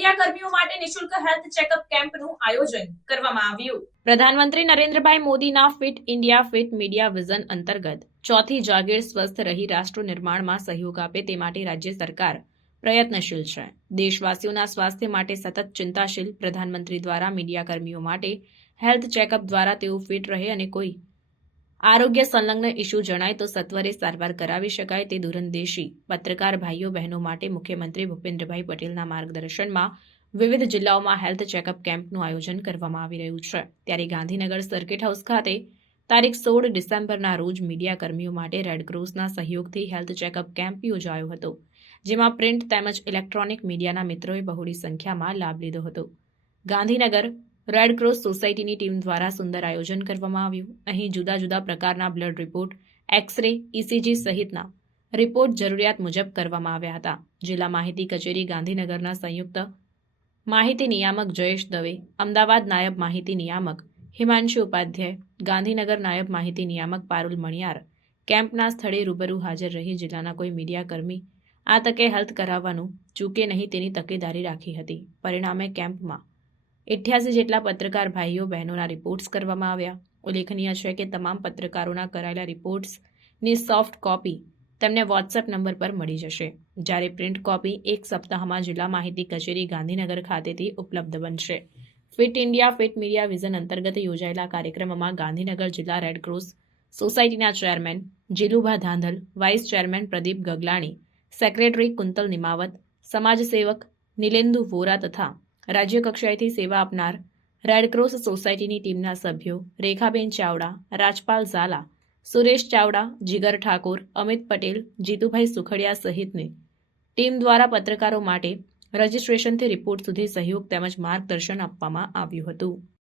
Media કર્મીઓ માટે નિઃશુલ્ક હેલ્થ ચેકઅપ કેમ્પનું આયોજન કરવામાં આવ્યું। પ્રધાનમંત્રી નરેન્દ્રભાઈ મોદીના fit India fit media vision અંતર્ગત ચોથી જાગીર સ્વસ્થ રહી રાષ્ટ્ર નિર્માણમાં સહયોગ આપે તે માટે રાજ્ય સરકાર પ્રયત્નશીલ છે। દેશવાસીઓના સ્વાસ્થ્ય માટે સતત ચિંતાશીલ પ્રધાનમંત્રી દ્વારા મીડિયા કર્મીઓ માટે હેલ્થ ચેકઅપ દ્વારા તેઓ ફિટ રહે અને કોઈ આરોગ્ય સંલગ્ન ઇસ્યુ જણાય તો સત્વરે સારવાર કરાવી શકાય તે દૂરંદેશી પત્રકાર ભાઈઓ બહેનો માટે મુખ્યમંત્રી ભૂપેન્દ્રભાઈ પટેલના માર્ગદર્શનમાં વિવિધ જિલ્લાઓમાં હેલ્થ ચેકઅપ કેમ્પનું આયોજન કરવામાં આવી રહ્યું છે। ત્યારે ગાંધીનગર સર્કિટ હાઉસ ખાતે તારીખ 16 ડિસેમ્બરના રોજ મીડિયા કર્મીઓ માટે રેડક્રોસના સહયોગથી હેલ્થ ચેકઅપ કેમ્પ યોજાયો હતો, જેમાં પ્રિન્ટ તેમજ ઇલેક્ટ્રોનિક મીડિયાના મિત્રોએ બહોળી સંખ્યામાં લાભ લીધો હતો। ગાંધીનગર રેડક્રોસ સોસાયટીની ટીમ દ્વારા સુંદર આયોજન કરવામાં આવ્યું। અહીં જુદા જુદા પ્રકારના બ્લડ રિપોર્ટ, એક્સ-રે, ઇસીજી સહિતના રિપોર્ટ જરૂરિયાત મુજબ કરવામાં આવ્યા હતા। જિલ્લા માહિતી કચેરી ગાંધીનગરના સંયુક્ત માહિતી નિયામક જયેશ દવે, અમદાવાદ નાયબ માહિતી નિયામક હિમાંશુ ઉપાધ્યાય, ગાંધીનગર નાયબ માહિતી નિયામક પારુલ મણિયાર કેમ્પના સ્થળે રૂબરૂ હાજર રહી જિલ્લાના કોઈ મીડિયાકર્મી આ તકે હેલ્થ કરાવવાનું ચૂકે નહીં તેની તકેદારી રાખી હતી। પરિણામે કેમ્પમાં 88 જેટલા પત્રકાર ભાઈઓ બહેનોના રિપોર્ટ્સ કરવામાં આવ્યા। ઉલ્લેખનીય છે કે તમામ પત્રકારોના કરાયેલા રિપોર્ટ્સની સોફ્ટ કોપી તેમને વોટ્સએપ નંબર પર મળી જશે, જ્યારે પ્રિન્ટ કોપી એક સપ્તાહમાં જિલ્લા માહિતી કચેરી ગાંધીનગર ખાતેથી ઉપલબ્ધ બનશે। Fit India fit media vision અંતર્ગત યોજાયેલા કાર્યક્રમમાં ગાંધીનગર જિલ્લા રેડક્રોસ સોસાયટીના chairman Jilubha Dhandhal, vice chairman Pradeep Gaglani, secretary Kuntal Nimavat, સમાજસેવક નિલેન્દુ વોરા તથા રાજ્ય કક્ષાએથી સેવા આપનાર રેડક્રોસ સોસાયટીની ટીમના સભ્યો રેખાબેન ચાવડા, રાજપાલ ઝાલા, સુરેશ ચાવડા, જીગર ઠાકોર, અમિત પટેલ, જીતુભાઈ સુખડિયા સહિતની ટીમ દ્વારા પત્રકારો માટે રજીસ્ટ્રેશનથી રિપોર્ટ સુધી સહયોગ તેમજ માર્ગદર્શન આપવામાં આવ્યું હતું।